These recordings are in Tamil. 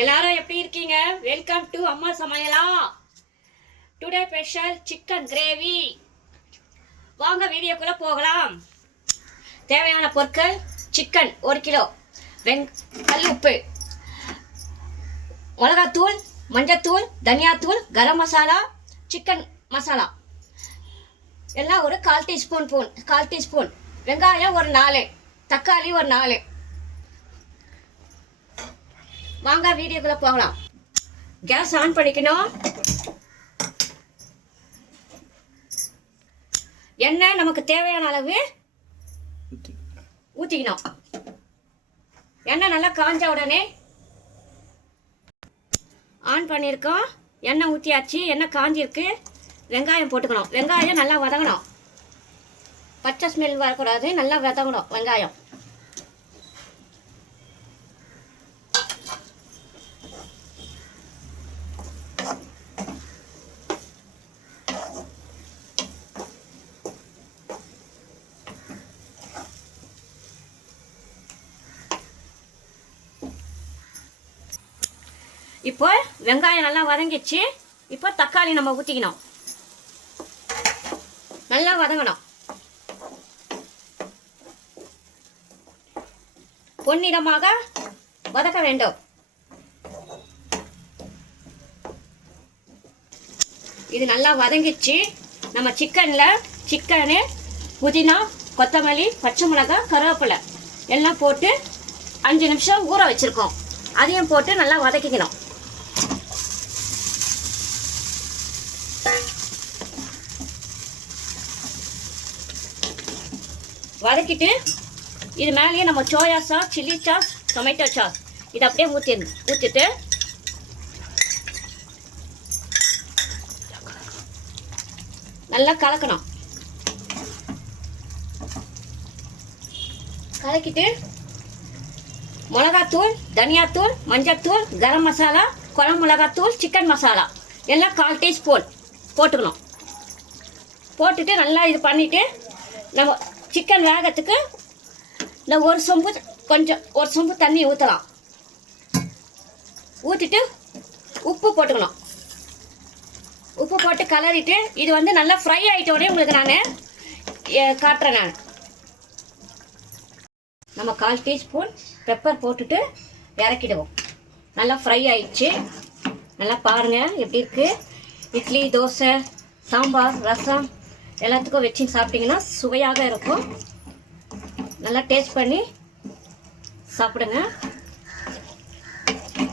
எல்லாரும் எப்படி இருக்கீங்க? வெல்கம் டு அம்மா சமையலா. Today special chicken gravy. வாங்க வீடியோக்குள்ள போகலாம். தேவையான பொருட்கள்: சிக்கன் 1 கிலோ, கல் உப்பு, மிளகாத்தூள், மஞ்சத்தூள், தனியாத்தூள், கரம் மசாலா, சிக்கன் மசாலா எல்லாம் ஒரு 1/4 டீஸ்பூன், வெங்காயம் ஒரு 4, தக்காளி ஒரு 4. வாங்க வீடியோக்குள்ள போகலாம். கேஸ் ஆன் பண்ணிக்கணும். எண்ணெய் நமக்கு தேவையான அளவு ஊற்றிக்கணும். எண்ணெய் நல்லா காஞ்ச உடனே ஆன் பண்ணியிருக்கோம். எண்ணெய் ஊற்றியாச்சு. எண்ணெய் காஞ்சிருக்கு. வெங்காயம் போட்டுக்கணும். வெங்காயம் நல்லா வதங்கணும். பச்சை ஸ்மெல் வரக்கூடாது. நல்லா வதங்கணும் வெங்காயம். இப்போ வெங்காயம் நல்லா வதங்கிச்சு. இப்போ தக்காளி நம்ம ஊற்றிக்கணும். நல்லா வதங்கணும். பொன்னிறமாக வதக்க வேண்டும். இது நல்லா வதங்கிச்சு. நம்ம சிக்கனு, புதினா, கொத்தமல்லி, பச்சை மிளகாய், கருவேப்பிலை எல்லாம் போட்டு 5 நிமிஷம் ஊற வச்சிருக்கோம். அதையும் போட்டு நல்லா வதக்கிக்கணும். வதக்கிட்டு இது மேலேயே நம்ம soya sauce, chilli sauce, tomato sauce இதை அப்படியே ஊற்றிட்டு நல்லா கலக்கணும். கலக்கிட்டு மிளகாத்தூள், தனியாத்தூள், மஞ்சத்தூள், கரம் மசாலா, குழம்பு மிளகாத்தூள், சிக்கன் மசாலா எல்லாம் 1/4 டீஸ்பூன் போட்டுக்கணும். போட்டுட்டு நல்லா இது பண்ணிவிட்டு நம்ம சிக்கன் வேகத்துக்கு இந்த ஒரு சொம்பு தண்ணி ஊற்றலாம். ஊற்றிட்டு உப்பு போட்டுக்கணும். உப்பு போட்டு கலரிட்டு இது வந்து நல்லா ஃப்ரை ஆகிட்டோடனே உங்களுக்கு நான் காட்டுறேன். நம்ம 1/4 டீஸ்பூன் பெப்பர் போட்டுட்டு இறக்கிடுவோம். நல்லா ஃப்ரை ஆயிடுச்சு. நல்லா பாருங்கள் எப்படி இருக்குது. இட்லி, தோசை, சாம்பார், ரசம் எல்லாத்துக்கும் வச்சு சாப்பிட்டிங்கன்னா சுவையாக இருக்கும். நல்லா டேஸ்ட் பண்ணி சாப்பிடுங்க.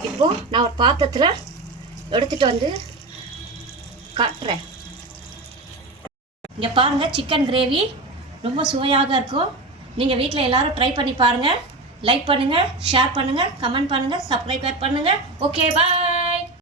இப்போது நான் ஒரு பாத்திரத்தில் எடுத்துகிட்டு வந்து காட்டுறேன். இங்கே பாருங்கள், சிக்கன் கிரேவி ரொம்ப சுவையாக இருக்கும். நீங்கள் வீட்டில் எல்லோரும் ட்ரை பண்ணி பாருங்கள். லைக் பண்ணுங்கள், ஷேர் பண்ணுங்கள், கமெண்ட் பண்ணுங்கள், சப்ஸ்கிரைப் பண்ணுங்கள். ஓகே, பாய்.